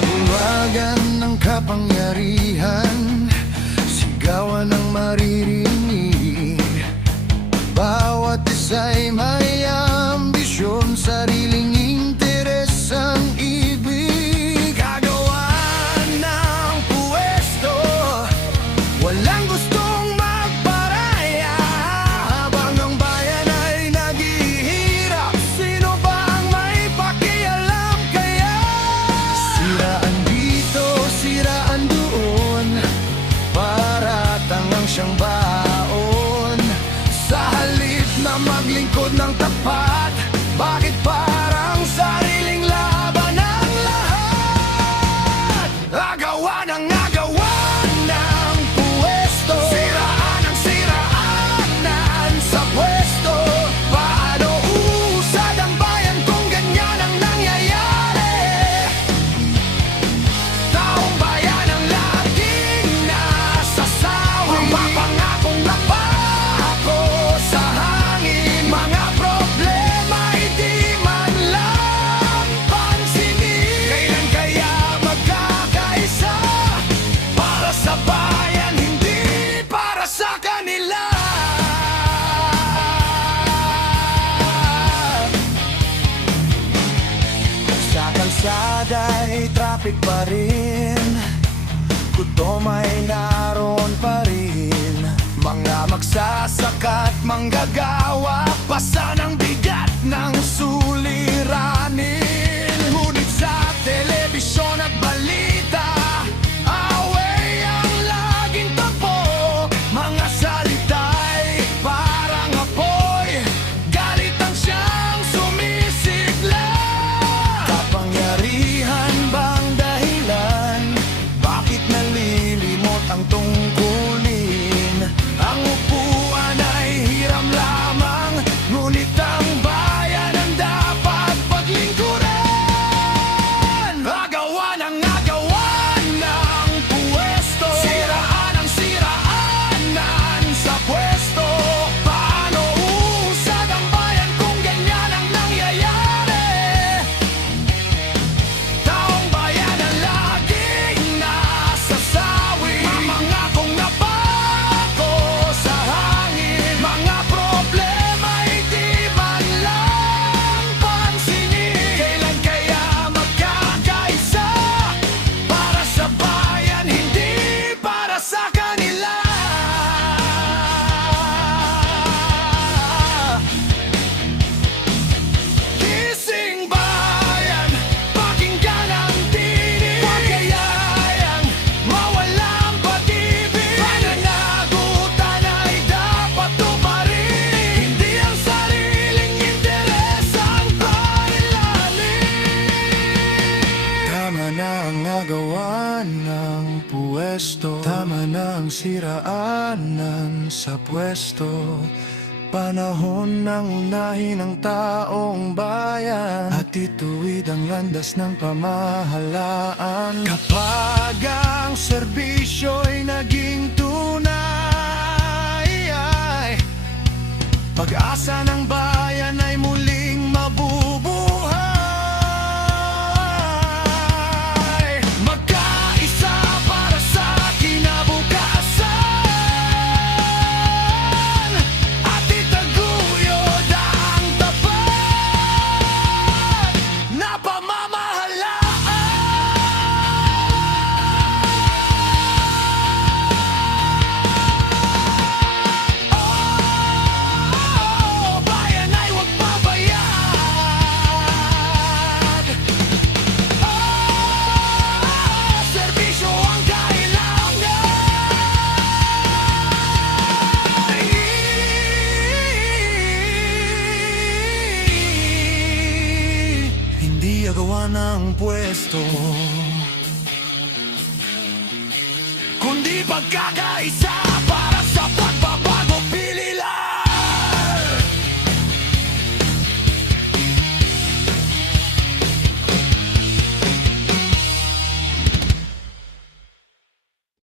Pabulagan ng kapangyarihan, sigawan ng maririnig. Bawat isa'y may ambisyon, sariling interes ang ibig. Gagawan ng puwesto, walang gustong magparaya. Habang ang bayan ay naghihirap, sino ba ang may pakialam kaya? Siraan dito, siraan doon, para tangang siyang baon. Sa halip na maglingkod ng tapat, bakit parang sariling laban ang lahat? Agawan ang agawan ng puwesto, siraan ang siraanan sa pwesto. Paano uusad ang bayan kung ganyan ang nangyayari? Taong bayan ang laging nasasawi, mga pangakong napako sa hangin. Mga problema'y di man lang pansinin. Kailan kaya magkakaisa para sa bayan, hindi para sa kanila? Sa kalsada'y traffic pa rin, gutom ay naroon pa rin. Mga magsasaka't manggagawa, pasa ng bigat ng suliranin. Ngunit sa telebisyon at balita, away ang laging tapo. Mga salita'y parang apoy, galit ang siyang sumisigla. Kapangyarihan bang dahilan? Bakit nalilimot ang tungkulin? Ang upuan ay hiram lamang, ngunit ang bayan ang dapat paglingkuran. Agawan ang agawan ng puwesto, siraan ang siraanan sa pwesto. Paano uusad ang bayan kung ganyan ang nangyayari? Taong bayan ang laging nasasawi, mamangakong napako sa hangin. Mga problema'y di man lang pansinin. Kailan kaya magkakaisa para sa bayan, hindi para sa kanila? Gising bayan, pakinggan ang tinig. Pagkayayang mawalang pag-ibig, pananagutan ay dapat tuparin. Hindi ang sariling interes ang pailalim. Tama na ang agawan ng puwesto, tama na ang siraanan sa pwesto. Panahon ng unahin ng taong bayan at ituwid ang landas ng pamahalaan. Kapag ang serbisyo'y naging tunay, pag-asa ng bayan ay muling mabubuhay. Magkaisa para sa kinabukasan, at itaguyod ang tapat na pamamahalaan. Oh, bayan ay huwag babayad. Oh, serbisyo ang kailangan. Hindi agawan ng pwesto, kundi pagkakaisa para sa pag